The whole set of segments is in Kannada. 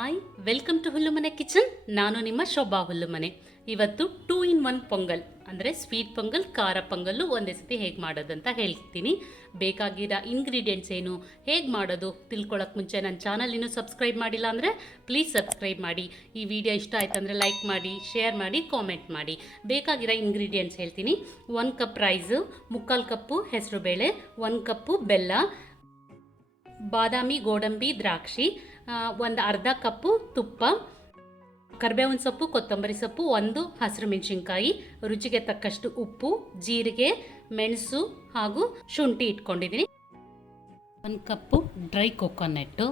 Hi, welcome to Hullumane kitchen. ನಾನು ನಿಮ್ಮ ಶೋಭಾ ಹುಲ್ಲುಮನೆ. ಇವತ್ತು 2 in 1 ಪೊಂಗಲ್ ಅಂದರೆ ಸ್ವೀಟ್ ಪೊಂಗಲ್, ಖಾರ ಪೊಂಗಲ್ಲು ಒಂದೇ ಸತಿ ಹೇಗೆ ಮಾಡೋದಂತ ಹೇಳ್ತೀನಿ. ಬೇಕಾಗಿರೋ ಇಂಗ್ರೀಡಿಯೆಂಟ್ಸ್ ಏನು, ಹೇಗೆ ಮಾಡೋದು ತಿಳ್ಕೊಳ್ಳೋಕೆ ಮುಂಚೆ ನನ್ನ ಚಾನಲ್ ಇನ್ನೂ ಸಬ್ಸ್ಕ್ರೈಬ್ ಮಾಡಿಲ್ಲ ಅಂದರೆ ಪ್ಲೀಸ್ ಸಬ್ಸ್ಕ್ರೈಬ್ ಮಾಡಿ. ಈ ವಿಡಿಯೋ ಇಷ್ಟ ಆಯ್ತಂದರೆ ಲೈಕ್ ಮಾಡಿ, ಶೇರ್ ಮಾಡಿ, ಕಾಮೆಂಟ್ ಮಾಡಿ. ಬೇಕಾಗಿರೋ ಇಂಗ್ರೀಡಿಯೆಂಟ್ಸ್ ಹೇಳ್ತೀನಿ. 1 ಕಪ್ ರೈಸು, 3/4 ಕಪ್ಪು ಹೆಸರುಬೇಳೆ, 1 ಕಪ್ಪು ಬೆಲ್ಲ, ಬಾದಾಮಿ, ಗೋಡಂಬಿ, ದ್ರಾಕ್ಷಿ, ಒಂದು ಅರ್ಧ ಕಪ್ಪು ತುಪ್ಪ, ಕರಿಬೇವಿನ ಸೊಪ್ಪು, ಕೊತ್ತಂಬರಿ ಸೊಪ್ಪು, 1 ಹಸಿರು ಮೆಣಸಿನ್ಕಾಯಿ, ರುಚಿಗೆ ತಕ್ಕಷ್ಟು ಉಪ್ಪು, ಜೀರಿಗೆ, ಮೆಣಸು ಹಾಗೂ ಶುಂಠಿ ಇಟ್ಕೊಂಡಿದ್ದೀನಿ. 1 ಕಪ್ಪು ಡ್ರೈ ಕೊಕೊನೆಟ್ಟು,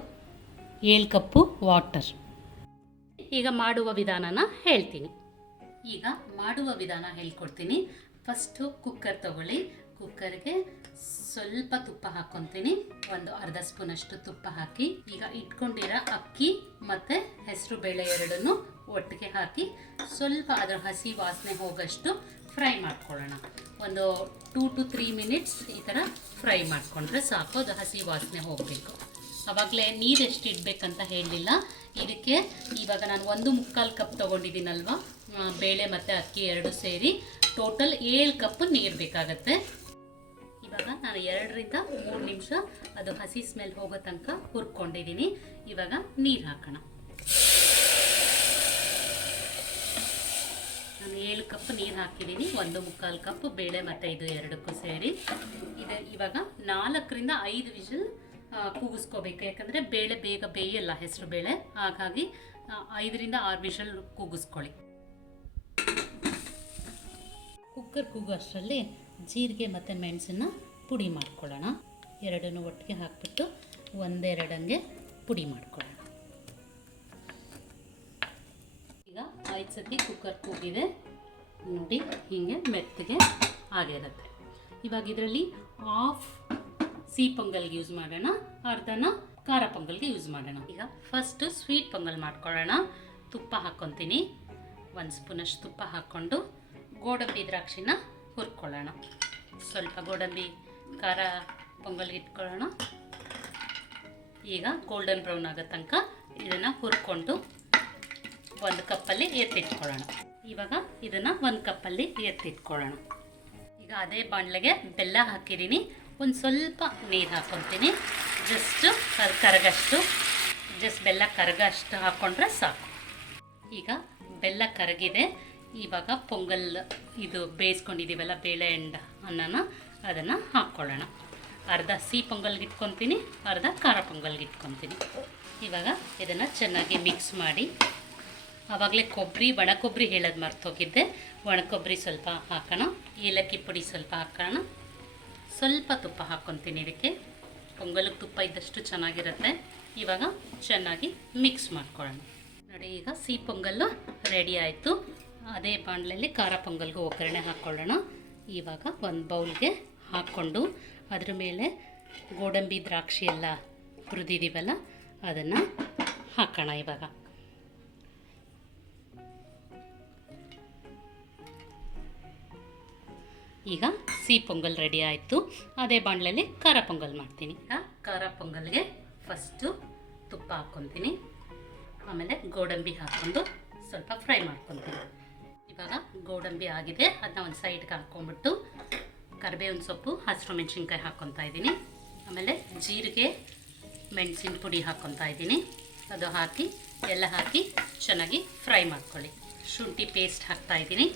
7 ಕಪ್ಪು ವಾಟರ್. ಈಗ ಮಾಡುವ ವಿಧಾನನ ಹೇಳ್ತೀನಿ. ಹೇಳ್ಕೊಡ್ತೀನಿ. ಫಸ್ಟು ಕುಕ್ಕರ್ ತಗೊಳ್ಳಿ. ಕುಕ್ಕರ್ಗೆ ಸ್ವಲ್ಪ ತುಪ್ಪ ಹಾಕ್ಕೊತೀನಿ. ಒಂದು ಅರ್ಧ ಸ್ಪೂನಷ್ಟು ತುಪ್ಪ ಹಾಕಿ ಈಗ ಇಟ್ಕೊಂಡಿರೋ ಅಕ್ಕಿ ಮತ್ತು ಹೆಸರು ಬೇಳೆ ಎರಡನ್ನು ಒಟ್ಟಿಗೆ ಹಾಕಿ ಸ್ವಲ್ಪ ಅದರ ಹಸಿ ವಾಸನೆ ಹೋಗೋಷ್ಟು ಫ್ರೈ ಮಾಡ್ಕೊಳ್ಳೋಣ. ಒಂದು 2 to 3 minutes ಈ ಥರ ಫ್ರೈ ಮಾಡಿಕೊಂಡ್ರೆ ಸಾಕು. ಅದು ಹಸಿ ವಾಸನೆ ಹೋಗಬೇಕು. ಆವಾಗಲೇ ನೀರು ಎಷ್ಟು ಇಡಬೇಕಂತ ಹೇಳಲಿಲ್ಲ. ಇದಕ್ಕೆ ಇವಾಗ ನಾನು 1/4 ಕಪ್ ತೊಗೊಂಡಿದ್ದೀನಲ್ವ, ಬೇಳೆ ಮತ್ತು ಅಕ್ಕಿ ಎರಡು ಸೇರಿ ಟೋಟಲ್ 7 ಕಪ್ ನೀರು ಬೇಕಾಗತ್ತೆ. ಇವಾಗ ನಾನು 2 ರಿಂದ 3 ನಿಮಿಷ ಅದು ಹಸಿ ಸ್ಮೆಲ್ ಹೋಗೋ ತನಕ ಹುರ್ಕೊಂಡಿದ್ದೀನಿ. ಇವಾಗ ನೀರು ಹಾಕೋಣ. ನಾನು 7 ಕಪ್ ನೀರು ಹಾಕಿದ್ದೀನಿ. 1/4 ಕಪ್ ಬೇಳೆ ಮತ್ತು ಇದು ಎರಡಕ್ಕೂ ಸೇರಿ ಇವಾಗ 4 ರಿಂದ 5 ವಿಷಲ್ ಕೂಗಿಸ್ಕೋಬೇಕು. ಯಾಕಂದರೆ ಬೇಳೆ ಬೇಗ ಬೇಯಲ್ಲ ಹೆಸರು ಬೇಳೆ, ಹಾಗಾಗಿ 5 ರಿಂದ 6 ವಿಷಲ್ ಕೂಗಿಸ್ಕೊಳ್ಳಿ. ಕುಕ್ಕರ್ ಕೂಗೋ ಅಷ್ಟರಲ್ಲಿ ಜೀರಿಗೆ ಮತ್ತು ಮೆಣಸನ್ನು ಪುಡಿ ಮಾಡ್ಕೊಳ್ಳೋಣ. ಎರಡನ್ನೂ ಒಟ್ಟಿಗೆ ಹಾಕ್ಬಿಟ್ಟು ಒಂದೆರಡಂಗೆ ಪುಡಿ ಮಾಡ್ಕೊಳ್ಳೋಣ. ಈಗ 5 ಸತಿ ಕುಕ್ಕರ್ ಕೂಗಿದೆ ನೋಡಿ, ಹೀಗೆ ಮೆತ್ತಗೆ ಆಗಿರುತ್ತೆ. ಇವಾಗ ಇದರಲ್ಲಿ ಹಾಫ್ ಸಿಹಿ ಪೊಂಗಲ್ಗೆ ಯೂಸ್ ಮಾಡೋಣ, ಅರ್ಧನ ಖಾರ ಪೊಂಗಲ್ಗೆ ಯೂಸ್ ಮಾಡೋಣ. ಈಗ ಫಸ್ಟು ಸ್ವೀಟ್ ಪೊಂಗಲ್ ಮಾಡ್ಕೊಳ್ಳೋಣ. ತುಪ್ಪ ಹಾಕ್ಕೊತೀನಿ. 1 ಸ್ಪೂನಷ್ಟು ತುಪ್ಪ ಹಾಕ್ಕೊಂಡು ಗೋಡಂಬಿ ದ್ರಾಕ್ಷಿನ ಹುರ್ಕೊಳ್ಳೋಣ. ಸ್ವಲ್ಪ ಗೋಡಂಬಿ ಖಾರ ಪೊಂಗಲ್ಗೆ ಇಟ್ಕೊಳ್ಳೋಣ. ಈಗ ಗೋಲ್ಡನ್ ಬ್ರೌನ್ ಆಗೋ ತನಕ ಇದನ್ನು ಹುರ್ಕೊಂಡು 1 ಕಪ್ಪಲ್ಲಿ ಎತ್ತಿಟ್ಕೊಳ್ಳೋಣ. ಇವಾಗ ಇದನ್ನು 1 ಕಪ್ಪಲ್ಲಿ ಎತ್ತಿಟ್ಕೊಳ್ಳೋಣ. ಈಗ ಅದೇ ಬಾಣಲೆಗೆ ಬೆಲ್ಲ ಹಾಕಿದ್ದೀನಿ. ಒಂದು ಸ್ವಲ್ಪ ನೀರು ಹಾಕ್ಕೊತೀನಿ. ಜಸ್ಟ್ ಅದು ಕರಗಷ್ಟು, ಬೆಲ್ಲ ಕರಗಷ್ಟು ಹಾಕ್ಕೊಂಡ್ರೆ ಸಾಕು. ಈಗ ಬೆಲ್ಲ ಕರಗಿದೆ. ಇವಾಗ ಪೊಂಗಲ್ ಇದು ಬೇಯಿಸ್ಕೊಂಡಿದ್ದೀವಲ್ಲ ಬೇಳೆ ಆ್ಯಂಡ್ ಅನ್ನನ, ಅದನ್ನು ಹಾಕ್ಕೊಳ್ಳೋಣ. ಅರ್ಧ ಸಿಹಿ ಪೊಂಗಲ್ಗೆ ಇಟ್ಕೊತೀನಿ, ಅರ್ಧ ಖಾರ ಪೊಂಗಲ್ಗೆ ಇಟ್ಕೊತೀನಿ. ಇವಾಗ ಇದನ್ನು ಚೆನ್ನಾಗಿ ಮಿಕ್ಸ್ ಮಾಡಿ, ಆವಾಗಲೇ ಒಣ ಕೊಬ್ಬರಿ ಹೇಳೋದು ಮರ್ತೋಗಿದ್ದೆ. ಒಣ ಕೊಬ್ಬರಿ ಸ್ವಲ್ಪ ಹಾಕೋಣ, ಏಲಕ್ಕಿ ಪುಡಿ ಸ್ವಲ್ಪ ಹಾಕೋಣ, ಸ್ವಲ್ಪ ತುಪ್ಪ ಹಾಕ್ಕೊತೀನಿ. ಇದಕ್ಕೆ ಪೊಂಗಲ್ಗೆ ತುಪ್ಪ ಇದ್ದಷ್ಟು ಚೆನ್ನಾಗಿರುತ್ತೆ. ಇವಾಗ ಚೆನ್ನಾಗಿ ಮಿಕ್ಸ್ ಮಾಡ್ಕೊಳ್ಳೋಣ. ನೋಡಿ, ಈಗ ಸಿಹಿ ಪೊಂಗಲ್ಲು ರೆಡಿ ಆಯಿತು. ಅದೇ ಬಾಣಲೆಯಲ್ಲಿ ಖಾರ ಪೊಂಗಲ್ಗೆ ಒಗ್ಗರಣೆ ಹಾಕ್ಕೊಳ್ಳೋಣ. ಇವಾಗ ಒಂದು ಬೌಲ್ಗೆ ಹಾಕ್ಕೊಂಡು ಅದ್ರ ಮೇಲೆ ಗೋಡಂಬಿ ದ್ರಾಕ್ಷಿ ಎಲ್ಲ ಹುರಿದಿದ್ದೀವಲ್ಲ ಅದನ್ನು ಹಾಕೋಣ. ಇವಾಗ ಈಗ ಸಿಹಿ ಪೊಂಗಲ್ ರೆಡಿ ಆಯಿತು. ಅದೇ ಬಾಣಲೆಯಲ್ಲಿ ಖಾರ ಪೊಂಗಲ್ ಮಾಡ್ತೀನಿ. ಈಗ ಖಾರ ಪೊಂಗಲ್ಗೆ ಫಸ್ಟು ತುಪ್ಪ ಹಾಕ್ಕೊತೀನಿ, ಆಮೇಲೆ ಗೋಡಂಬಿ ಹಾಕ್ಕೊಂಡು ಸ್ವಲ್ಪ ಫ್ರೈ ಮಾಡ್ಕೊತೀನಿ. ಇವಾಗ ಗೋಡಂಬಿ ಆಗಿದೆ, ಅದನ್ನ ಒಂದು ಸೈಡ್ಗೆ ಹಾಕ್ಕೊಂಡ್ಬಿಟ್ಟು ಕರಿಬೇವಿನ ಸೊಪ್ಪು, ಹಸಿರು ಮೆಣಸಿನ್ಕಾಯಿ ಹಾಕ್ಕೊತಾ ಇದ್ದೀನಿ. ಆಮೇಲೆ ಜೀರಿಗೆ, ಮೆಣಸಿನ ಪುಡಿ ಹಾಕ್ಕೊತಾ ಇದ್ದೀನಿ. ಅದು ಹಾಕಿ ಎಲ್ಲ ಹಾಕಿ ಚೆನ್ನಾಗಿ ಫ್ರೈ ಮಾಡ್ಕೊಳ್ಳಿ. ಶುಂಠಿ ಪೇಸ್ಟ್ ಹಾಕ್ತಾಯಿದ್ದೀನಿ.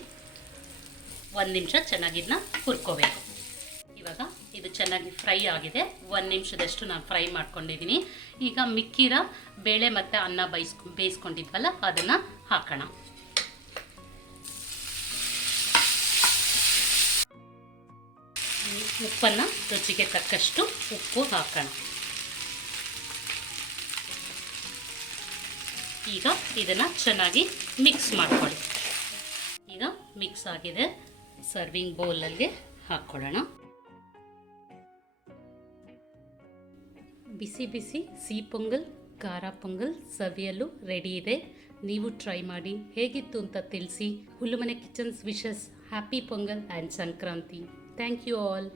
1 ನಿಮಿಷ ಚೆನ್ನಾಗಿದನ್ನ ಹುರ್ಕೋಬೇಕು. ಇವಾಗ ಇದು ಚೆನ್ನಾಗಿ ಫ್ರೈ ಆಗಿದೆ. 1 ನಿಮಿಷದಷ್ಟು ನಾನು ಫ್ರೈ ಮಾಡ್ಕೊಂಡಿದ್ದೀನಿ. ಈಗ ಮಿಕ್ಕಿರ ಬೇಳೆ ಮತ್ತು ಅನ್ನ ಬೇಯಿಸ್ಕೊಂಡಿದ್ವಲ್ಲ ಅದನ್ನು ಹಾಕೋಣ. ಉಪ್ಪನ್ನು ರುಚಿಗೆ ತಕ್ಕಷ್ಟು ಉಪ್ಪು ಹಾಕೋಣ. ಈಗ ಇದನ್ನು ಚೆನ್ನಾಗಿ ಮಿಕ್ಸ್ ಮಾಡ್ಕೊಳ್ಳಿ. ಈಗ ಮಿಕ್ಸ್ ಆಗಿದೆ. ಸರ್ವಿಂಗ್ ಬೌಲಲ್ಲಿ ಹಾಕ್ಕೊಳ್ಳೋಣ. ಬಿಸಿ ಬಿಸಿ ಸಿಹಿ ಪೊಂಗಲ್, ಖಾರ ಪೊಂಗಲ್ ಸವಿಯಲು ರೆಡಿ ಇದೆ. ನೀವು ಟ್ರೈ ಮಾಡಿ ಹೇಗಿತ್ತು ಅಂತ ತಿಳಿಸಿ. Hullumane kitchens wishes happy Pongal and Sankranti. Thank you all.